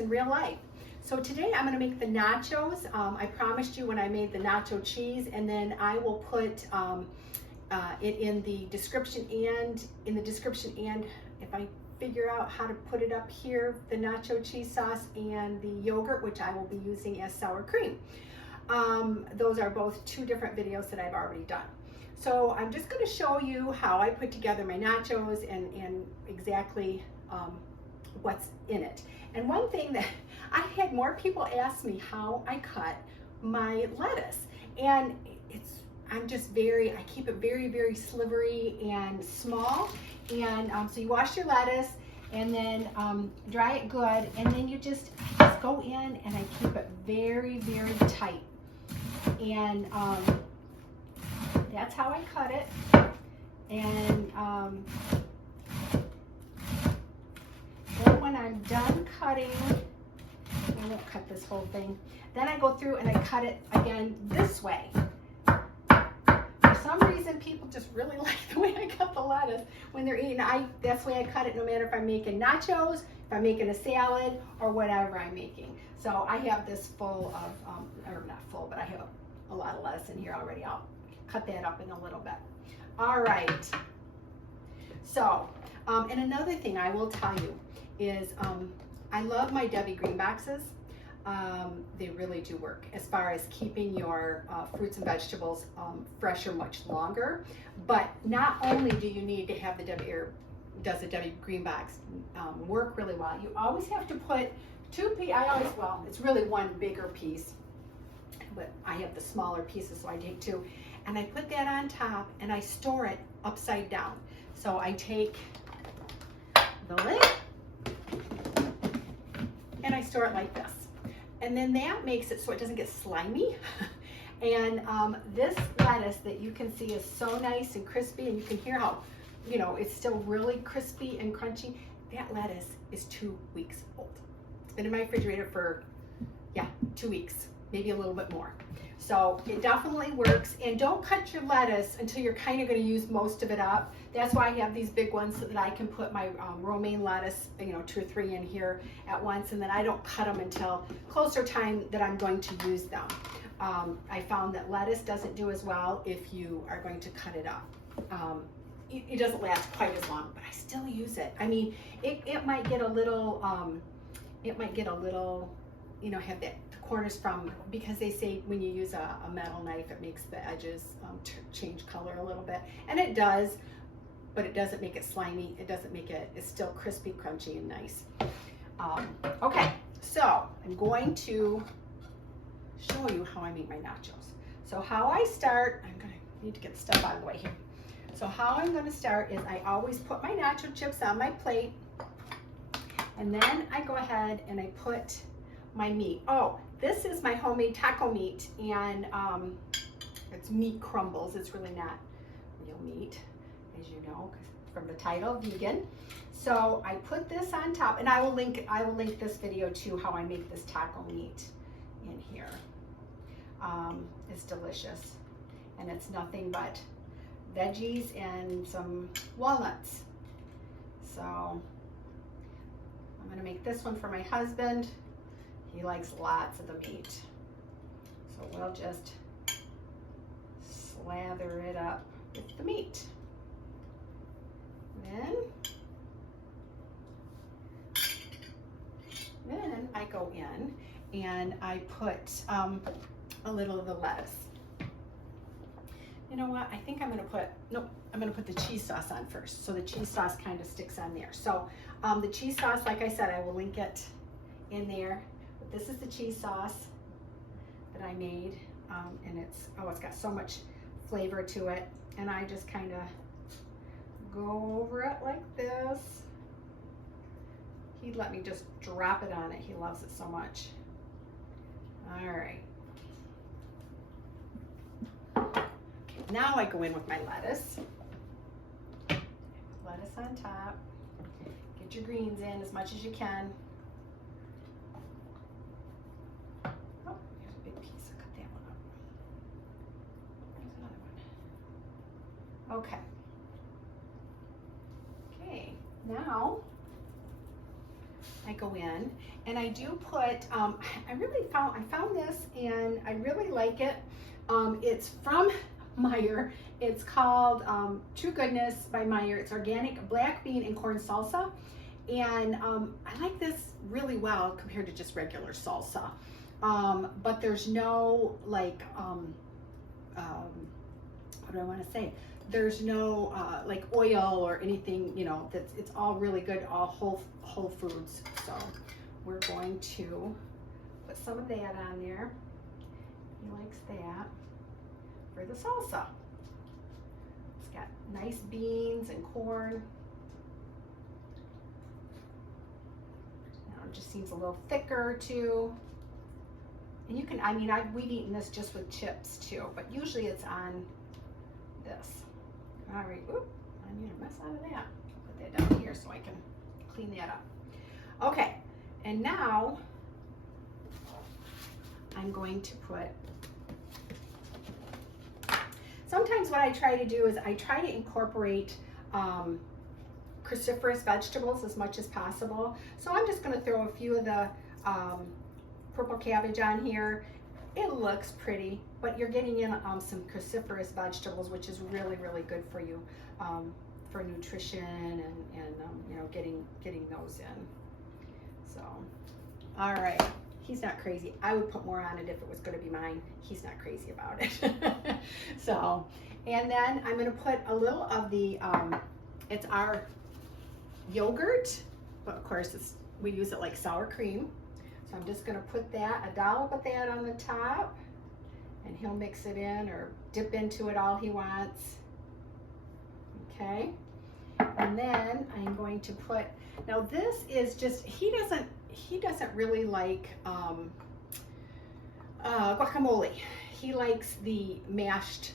in real life. So today I'm going to make the nachos. I promised you when I made the nacho cheese, and then I will put it in the description and if I figure out how to put it up here, the nacho cheese sauce and the yogurt, which I will be using as sour cream. Those are both two different videos that I've already done. So I'm just going to show you how I put together my nachos and exactly what's in it. And one thing that I had more people ask me how I cut my lettuce, and I keep it very, very slivery and small. And so you wash your lettuce and then dry it good, and then you just go in and I keep it very, very tight. And that's how I cut it. And then when I'm done cutting, I won't cut this whole thing, then I go through and I cut it again this way. For some reason, people just really like the way I cut the lettuce when they're eating. That's the way I cut it, no matter if I'm making nachos, if I'm making a salad, or whatever I'm making. So I have this full of, or not full, but I have a lot of lettuce in here already. I'll cut that up in a little bit. All right. So, and another thing I will tell you is I love my Debbie green boxes. They really do work as far as keeping your fruits and vegetables fresher much longer. But not only do you need to have the Debbie, or does the Debbie green box work really well, you always have to put two pieces. Well, it's really one bigger piece, but I have the smaller pieces, so I take two. And I put that on top and I store it upside down. So I take the lid and I store it like this. And then that makes it so it doesn't get slimy. And this lettuce that you can see is so nice and crispy, and you can hear how, it's still really crispy and crunchy. That lettuce is 2 weeks old. It's been in my refrigerator for, 2 weeks, maybe a little bit more. So it definitely works. And don't cut your lettuce until you're kind of going to use most of it up. That's why I have these big ones, so that I can put my romaine lettuce, 2 or 3 in here at once, and then I don't cut them until closer time that I'm going to use them. I found that lettuce doesn't do as well if you are going to cut it up. It doesn't last quite as long, but I still use it. I mean, it might get a little, have that corners from, because they say when you use a metal knife, it makes the edges change color a little bit, and it does, but it doesn't make it slimy. It doesn't make it, it's still crispy, crunchy, and nice. Okay, so I'm going to show you how I make my nachos. So how I start, need to get the stuff out of the way here. So how I'm going to start is I always put my nacho chips on my plate, and then I go ahead and I put my meat. Oh, this is my homemade taco meat, and it's meat crumbles. It's really not real meat, as you know, from the title, vegan. So I put this on top, and I will link this video to how I make this taco meat in here. It's delicious, and it's nothing but veggies and some walnuts. So I'm gonna make this one for my husband. He likes lots of the meat. So we'll just slather it up with the meat. Then I go in and I put a little of the lettuce. You know what? I think I'm gonna put the cheese sauce on first. So the cheese sauce kind of sticks on there. So the cheese sauce, like I said, I will link it in there. But this is the cheese sauce that I made, and it's got so much flavor to it. And I just kind of go over it like this. He'd let me just drop it on it. He loves it so much. All right. Now I go in with my lettuce. Lettuce on top. Get your greens in as much as you can. Oh, here's a big piece. I'll cut that one up. There's another one. Okay. Okay, now I I go in and I do put, I found this and I really like it. It's from Meyer. It's called True Goodness by Meyer. It's organic black bean and corn salsa. And I like this really well compared to just regular salsa. But there's no like, what do I want to say? There's no like oil or anything, you know, it's all really good, all whole foods. So we're going to put some of that on there. He likes that for the salsa. It's got nice beans and corn. Now it just seems a little thicker too. And you can, I mean, we've eaten this just with chips too, but usually it's on this. All right, oop, I need a mess out of that. I'll put that down here so I can clean that up. Okay, and now I'm going to put, sometimes what I try to do is I try to incorporate cruciferous vegetables as much as possible. So I'm just gonna throw a few of the purple cabbage on here. It looks pretty, but you're getting in some cruciferous vegetables, which is really, really good for you, for nutrition and you know, getting those in. So, all right, he's not crazy. I would put more on it if it was going to be mine. He's not crazy about it. So, and then I'm going to put a little of the, it's our yogurt, but of course we use it like sour cream. So I'm just gonna put that, a dollop of that on the top, and he'll mix it in or dip into it all he wants. Okay, and then I'm going to put, now this is just, he doesn't really like guacamole. He likes the mashed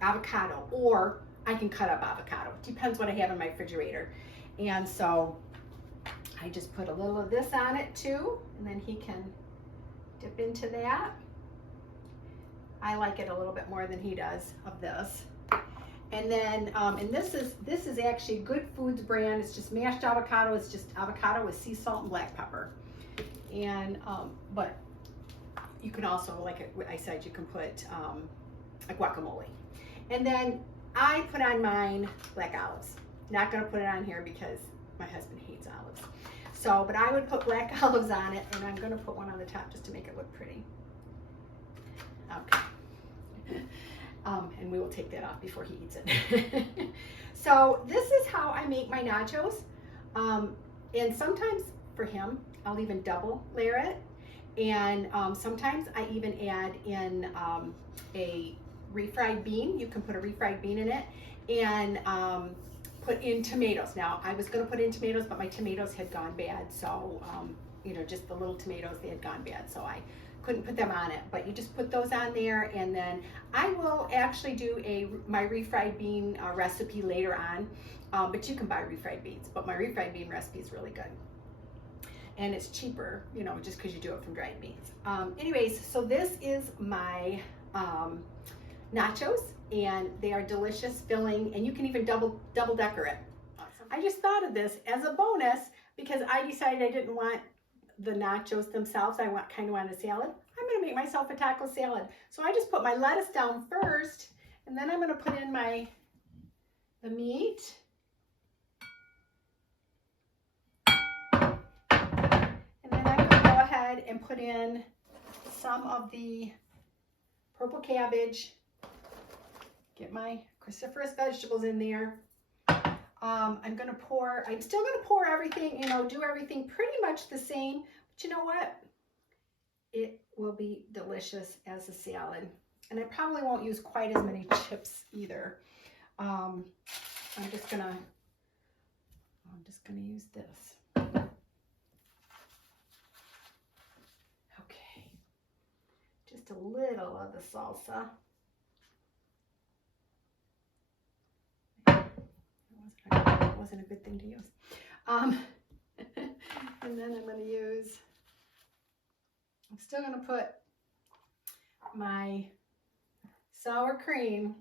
avocado, or I can cut up avocado. Depends what I have in my refrigerator. And so I just put a little of this on it too, and then he can dip into that. I like it a little bit more than he does of this. And then, and this is actually Good Foods brand. It's just mashed avocado. It's just avocado with sea salt and black pepper. And, but you can also, like I said, you can put a guacamole. And then I put on mine black olives. Not gonna put it on here because my husband hates olives. So, but I would put black olives on it, and I'm gonna put one on the top just to make it look pretty. Okay. And we will take that off before he eats it. So this is how I make my nachos. And sometimes for him, I'll even double layer it. And sometimes I even add in a refried bean. You can put a refried bean in it. And put in tomatoes. Now, I was going to put in tomatoes, but my tomatoes had gone bad. So, you know, just the little tomatoes, they had gone bad. So I couldn't put them on it. But you just put those on there. And then I will actually do my refried bean recipe later on. But you can buy refried beans. But my refried bean recipe is really good. And it's cheaper, you know, just because you do it from dried beans. Anyways, so this is my nachos. And they are delicious, filling, and you can even double decker it. Awesome. I just thought of this as a bonus because I decided I didn't want the nachos themselves. I kind of wanted a salad. I'm going to make myself a taco salad. So I just put my lettuce down first, and then I'm going to put in the meat. And then I'm going to go ahead and put in some of the purple cabbage. Get my cruciferous vegetables in there. I'm still gonna pour everything, you know, do everything pretty much the same, but you know what? It will be delicious as a salad. And I probably won't use quite as many chips either. I'm just gonna use this. Okay, just a little of the salsa. That wasn't a good thing to use. And then I'm still going to put my sour cream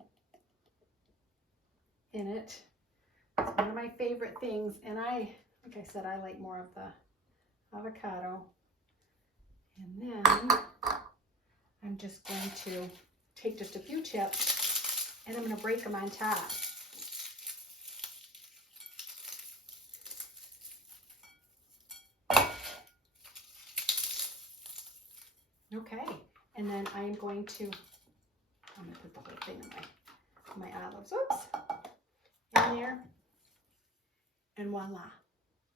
in it. It's one of my favorite things, and I Like I said, I like more of the avocado. And then I'm just going to take just a few chips and I'm going to break them on top. Okay, and then I am going to, I'm going to put the whole thing in my olives, oops, in there, and voila,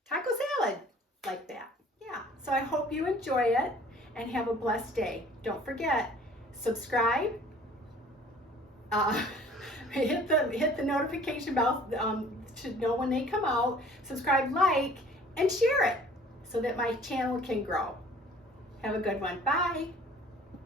taco salad, like that. Yeah, so I hope you enjoy it and have a blessed day. Don't forget, subscribe, hit the notification bell to know when they come out, subscribe, like, and share it so that my channel can grow. Have a good one. Bye.